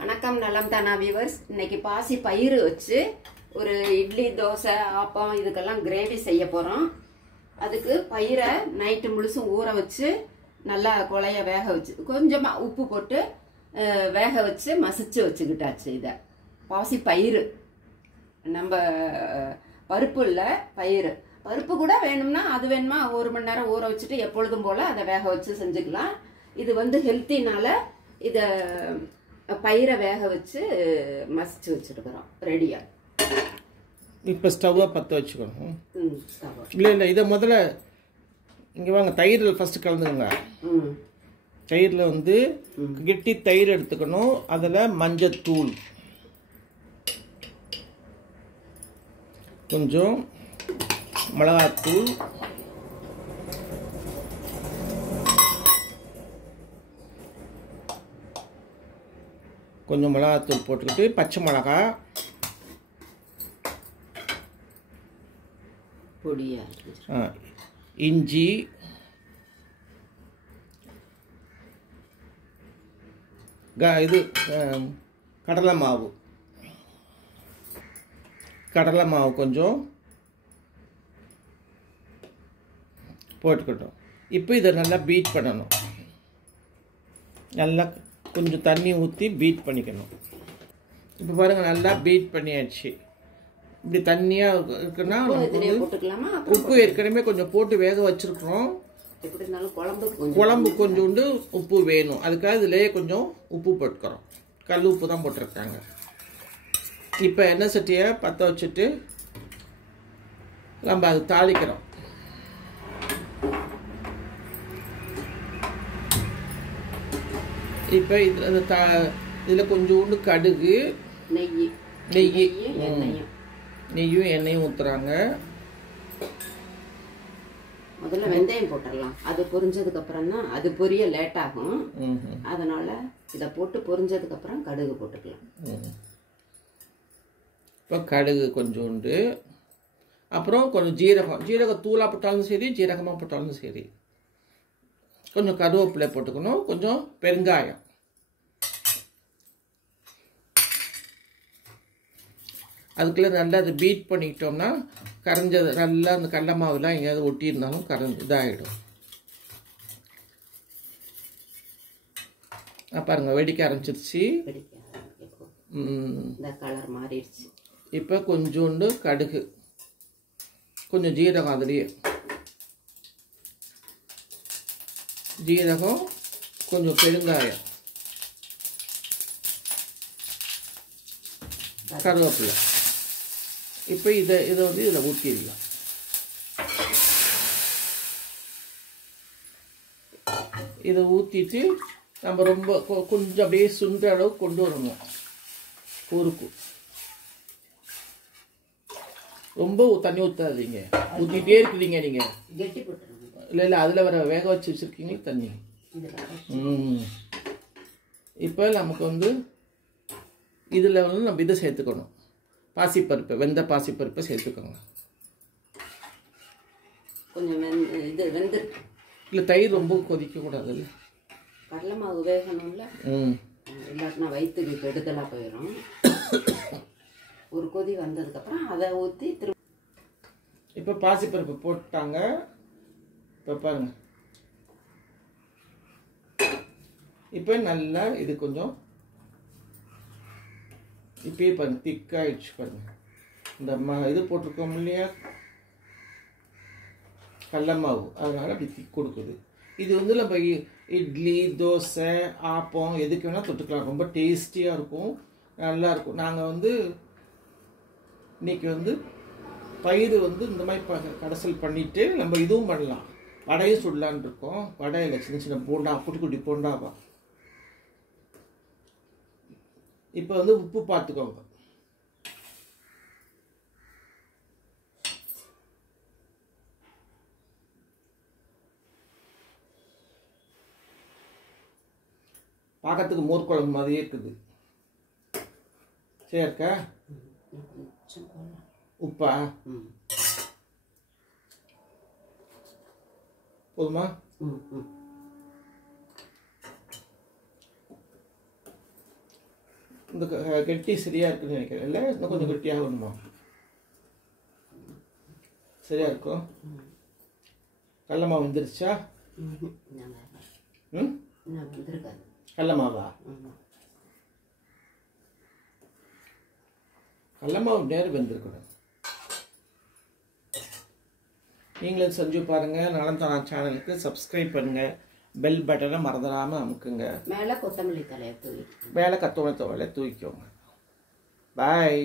வணக்கம் நலம் தானா வியூவர்ஸ். இன்னைக்கு பாசி பயிறு வச்சு ஒரு இட்லி தோசை ஆப்பம் இதுக்கெல்லாம் கிரேவி செய்ய போகிறோம். அதுக்கு பயிரை நைட்டு முழுசும் ஊற வச்சு நல்லா கொலைய வேக வச்சு கொஞ்சமாக உப்பு போட்டு வேக வச்சு மசிச்சு வச்சுக்கிட்டாச்சு. இதை பாசி பயிறு நம்ம பருப்பு இல்லை பயிறு பருப்பு கூட வேணும்னா அது வேணுமா 1 மணி நேரம் ஊற வச்சுட்டு எப்பொழுதும் போல் அதை வேக வச்சு செஞ்சுக்கலாம். இது ஹெல்த்தினால இதை பயிரை வேக வச்சு மசிச்சு வச்சுருக்கிறோம் ரெடியாக. இப்போ ஸ்டவ்வை பற்ற வச்சுக்கணும். இல்லை இதை முதல்ல இங்கே வாங்க, தயிரில் ஃபஸ்ட்டு கலந்துங்க. தயிரில் கெட்டி தயிர் எடுத்துக்கணும். அதில் மஞ்சத்தூள், கொஞ்சம் மிளகாத்தூள், கொஞ்சம் மிளகாத்தூள் போட்டுக்கிட்டு பச்சை மிளகா பொடியா, இஞ்சி, இது கடலை மாவு கொஞ்சம் போட்டுக்கிட்டோம். இப்போ இதை நல்லா பீட் பண்ணணும். நல்லா கொஞ்சம் தண்ணி ஊற்றி பீட் பண்ணிக்கணும். இப்போ பாருங்கள், நல்லா பீட் பண்ணியாச்சு. இப்படி தண்ணியாக இருக்குன்னா உப்பு ஏற்கனவே கொஞ்சம் போட்டு வேக வச்சுருக்குறோம். குழம்பு கொஞ்சோண்டு உப்பு வேணும், அதுக்காக இதுலேயே கொஞ்சம் உப்பு போட்டுக்கிறோம். கல் உப்பு தான் போட்டிருக்காங்க. இப்போ எண்ணெய் சட்டியை பற்ற வச்சுட்டு நம்ம அது தாளிக்கிறோம். இப்போ இதில் கொஞ்சோண்டு கடுகு, நெய்யும் எண்ணெயும் ஊற்றுறாங்க. முதல்ல வெந்தயம் போட்டுடலாம். அது பொரிஞ்சதுக்கு அப்புறம் தான், அது பொரிய லேட் ஆகும், அதனால இதை போட்டு பொரிஞ்சதுக்கு அப்புறம் கடுகு போட்டுக்கலாம். இப்போ கடுகு கொஞ்சோண்டு, அப்புறம் கொஞ்சம் ஜீரகம் தூளாக போட்டாலும் சரி, ஜீரகமாக போட்டாலும் சரி. கொஞ்சம் கருவேப்பிலை போட்டுக்கணும், கொஞ்சம் பெருங்காயம். அதுக்குள்ளே நல்லா அதை பீட் பண்ணிக்கிட்டோம்னா கரைஞ்சது நல்லா அந்த கடல மாவுலாம் எங்கேயாவது ஒட்டியிருந்தாலும் கரைஞ்சி இதாகிடும். பாருங்க, வெடிக்க ஆரம்பிச்சிருச்சு. கலர் மாறிடுச்சு. இப்போ கொஞ்சோண்டு கடுகு, கொஞ்சம் ஜீரகம், அதுலேயே ஜீரகம், கொஞ்சம் பெருங்காயம், கருவேப்பிலை. இப்போ இதை இதில் ஊற்றிடலாம். இதை ஊற்றிட்டு நம்ம ரொம்ப கொஞ்சம் அப்படியே சுண்ட அளவுக்கு கொண்டு வரணும். பொறுக்கும், ரொம்ப தண்ணி ஊற்றாதீங்க, ஊற்றிட்டே இருக்குதுங்க நீங்கள். கெட்டி போட்டுருங்க. இல்லை அதில் வர வேக வச்சு வச்சுருக்கீங்களே தண்ணி. இப்போ நமக்கு இதில் நம்ம இதை சேர்த்துக்கணும். பாசிப்பருப்பு, வெந்த பாசிப்பருப்பை சேர்த்துக்கோங்க. கொஞ்சம் இல்லை தயிர் ரொம்ப கொதிக்கக்கூடாது. இல்லை கடலை மாவு வேகணும்ல, இல்லாட்டினா வயிற்றுக்கு கெடுதலாக போயிடும். ஒரு கொதி வந்ததுக்கப்புறம் அதை ஊற்றி திரும்ப. இப்போ பாசிப்பருப்பு போட்டாங்க. இப்போ பாருங்க, இப்போ நல்லா இது கொஞ்சம் இப்பயே பாருங்க திக்காயிடுச்சு. பாருங்க, இந்த இது போட்டிருக்கோம் இல்லையா, கடல மாவு, அதனால அப்படி திக் கொடுக்குது. இது நம்ம இட்லி தோசை ஆப்பம் எதுக்கு வேணால் தொட்டுக்கலாம். ரொம்ப டேஸ்டியாக இருக்கும், நல்லாயிருக்கும். நாங்கள் இன்னைக்கு பயிறு இந்த மாதிரி கடைசல் பண்ணிவிட்டு நம்ம இதுவும் பண்ணலாம். வடையும் சுடலான் இருக்கோம். வடையில் சின்ன சின்ன போண்டா, குட்டி குட்டி போண்டாவா. இப்போ உப்பு பார்த்துக்கோங்க. பார்க்கறதுக்கு மோர் குழம்பு மாதிரியே இருக்குது. சரிக்கா, உப்பா போதுமா? இந்த கெட்டி சரியாக இருக்குன்னு நினைக்கிறேன். இல்லை இன்னும் கொஞ்சம் கெட்டியாக வேணுமா? சரியாக இருக்கும். கடல மாவு வந்துருச்சா? ம், கடல மாவா? கடல மாவு நேரம் வெந்திருக்கணும். நீங்களும் செஞ்சு பாருங்கள். நலம் தானா சேனலுக்கு சப்ஸ்கிரைப் பண்ணுங்கள். பெல் பட்டனை மறந்துடாமல் அமுக்குங்க. மேலே கொத்தமல்லி தலையை தூக்கி மேலே கொத்தமல்லி தழையை தூக்கிக்கோங்க. பாய்.